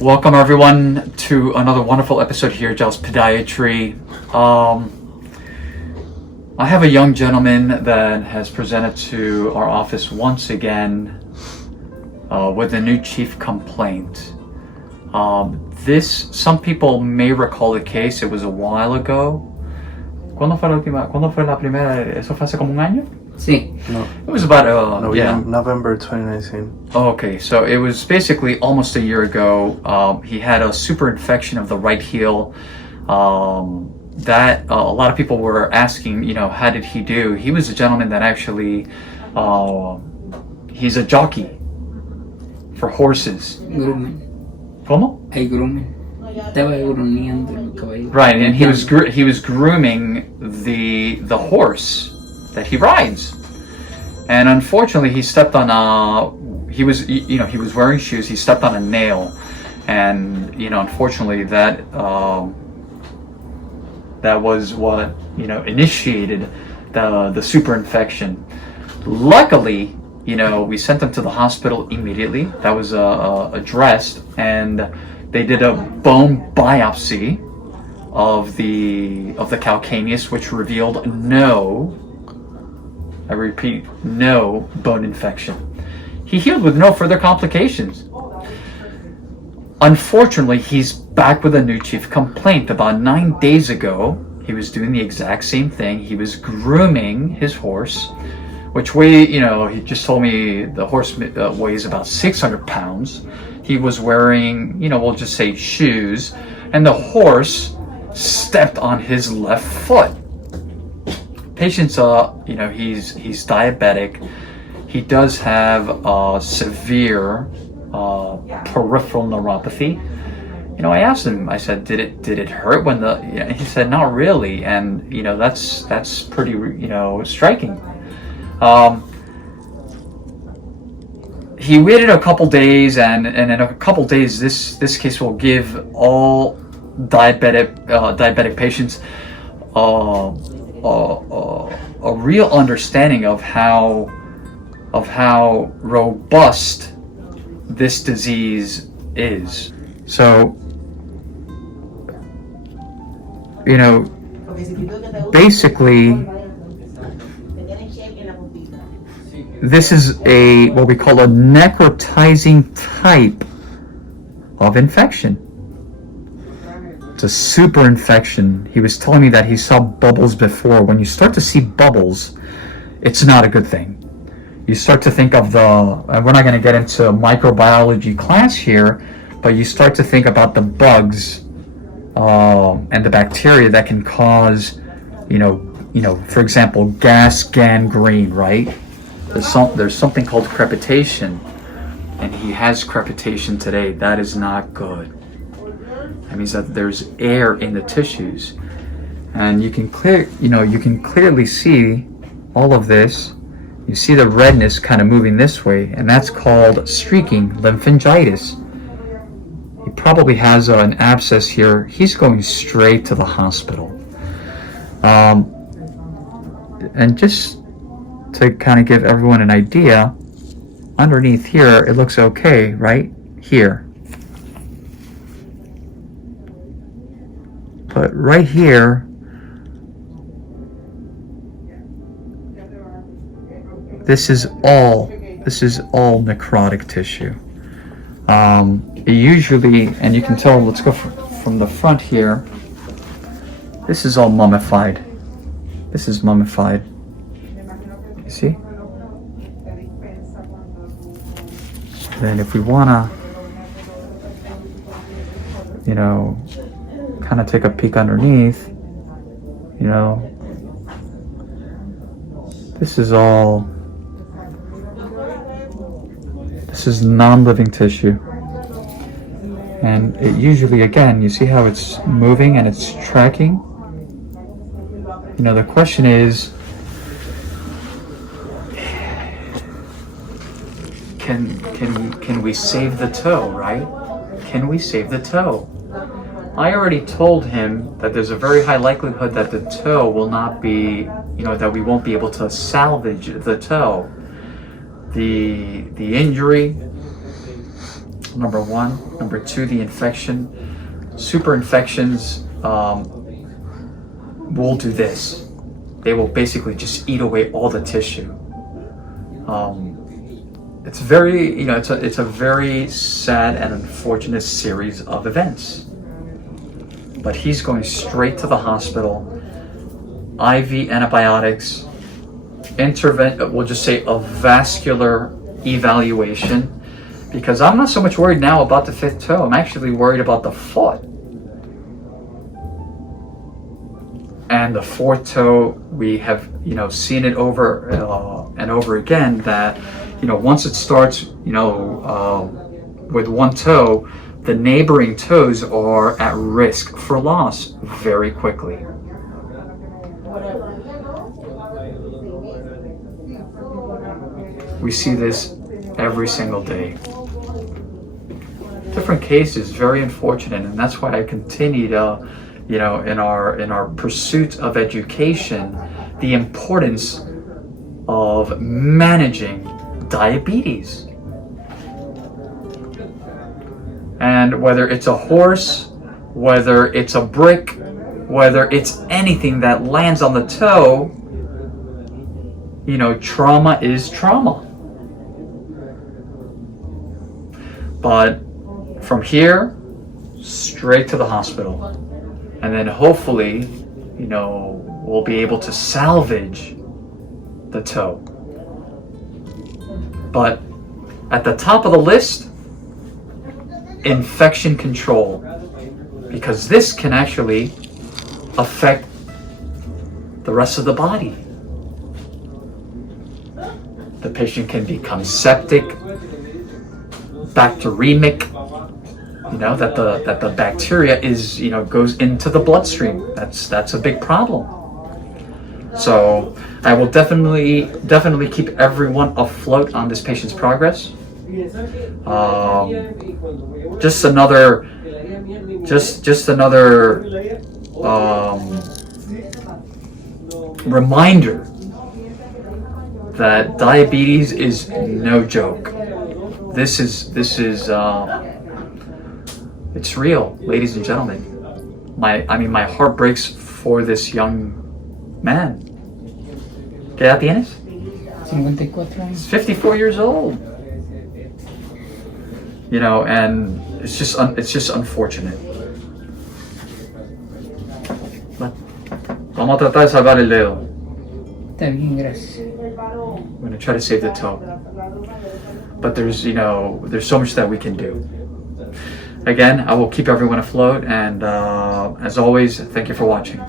Welcome everyone to another wonderful episode here at Podiatry. I have a young gentleman that has presented to our office once again with a new chief complaint. Some people may recall the case. It was a while ago. ¿Cuándo fue la primera? ¿Eso fue hace como un año? Sí. No. It was about November 2019. Okay, so it was basically almost a year ago. He had a super infection of the right heel. That a lot of people were asking, how did he do? He was a gentleman that actually, he's a jockey for horses. Grooming. ¿Cómo? Hay grooming. Estaba gruñendo el caballo. Right, and he was grooming the horse that he rides. And unfortunately, he stepped on he was wearing shoes. He stepped on a nail, and unfortunately that was what initiated the super infection. Luckily, we sent him to the hospital immediately. That was addressed, and they did a bone biopsy of the calcaneus, which revealed no bone infection. He healed with no further complications. Unfortunately, he's back with a new chief complaint. About 9 days ago, he was doing the exact same thing. He was grooming his horse, which he just told me the horse weighs about 600 pounds. He was wearing, we'll just say shoes, and the horse stepped on his left foot. Patient's, he's diabetic. He does have severe peripheral neuropathy. I asked him. I said, "Did it hurt when the?" He said, "Not really," and that's pretty striking. He waited a couple days, and in a couple days, this case will give all diabetic patients a real understanding of how robust this disease is. So, basically, this is what we call a necrotizing type of infection. It's a super infection. He was telling me that he saw bubbles before. When you start to see bubbles, it's not a good thing. You start to think of we're not going to get into microbiology class here, but you start to think about the bugs and the bacteria that can cause, for example, gas gangrene, right? There's something called crepitation, and he has crepitation today. That is not good. That means that there's air in the tissues, and you can clearly see all of this. You see the redness kind of moving this way, and that's called streaking lymphangitis. He probably has an abscess here. He's going straight to the hospital. And just to kind of give everyone an idea, underneath here, it looks okay, right? Here. But right here, this is all necrotic tissue. It usually, and you can tell, let's go from the front here, this is all mummified. This is mummified. You see? Then if we wanna, kind of take a peek underneath, this is non-living tissue. And it usually, again, you see how it's moving and it's tracking? The question is, can we save the toe, right? Can we save the toe? I already told him that there's a very high likelihood that the toe will not be, that we won't be able to salvage the toe. The injury So number one. Number two, the infection. Super infections will do this. They will basically just eat away all the tissue. It's very, it's a very sad and unfortunate series of events. But he's going straight to the hospital, IV antibiotics, we'll just say a vascular evaluation, because I'm not so much worried now about the fifth toe. I'm actually worried about the foot. And the fourth toe, we have, seen it over and over again that, once it starts, with one toe, the neighboring toes are at risk for loss very quickly. We see this every single day. Different cases, very unfortunate, and that's why I continue to, in our pursuit of education, the importance of managing diabetes. And whether it's a horse, whether it's a brick, whether it's anything that lands on the toe, trauma is trauma. But from here, straight to the hospital. And then hopefully, we'll be able to salvage the toe. But at the top of the list, infection control. Because this can actually affect the rest of the body. The patient can become septic, bacteremic, that the bacteria is, goes into the bloodstream. That's a big problem. So I will definitely keep everyone afloat on this patient's progress. Just another reminder that diabetes is no joke. This is it's real, ladies and gentlemen. My heart breaks for this young man. ¿Qué edad tienes? 54 años. He's 54 years old. And it's just unfortunate. Vamos a tratar de salvar el dedo. Está bien, gracias. I'm going to try to save the toe. But there's so much that we can do. Again, I will keep everyone afloat, and as always, thank you for watching.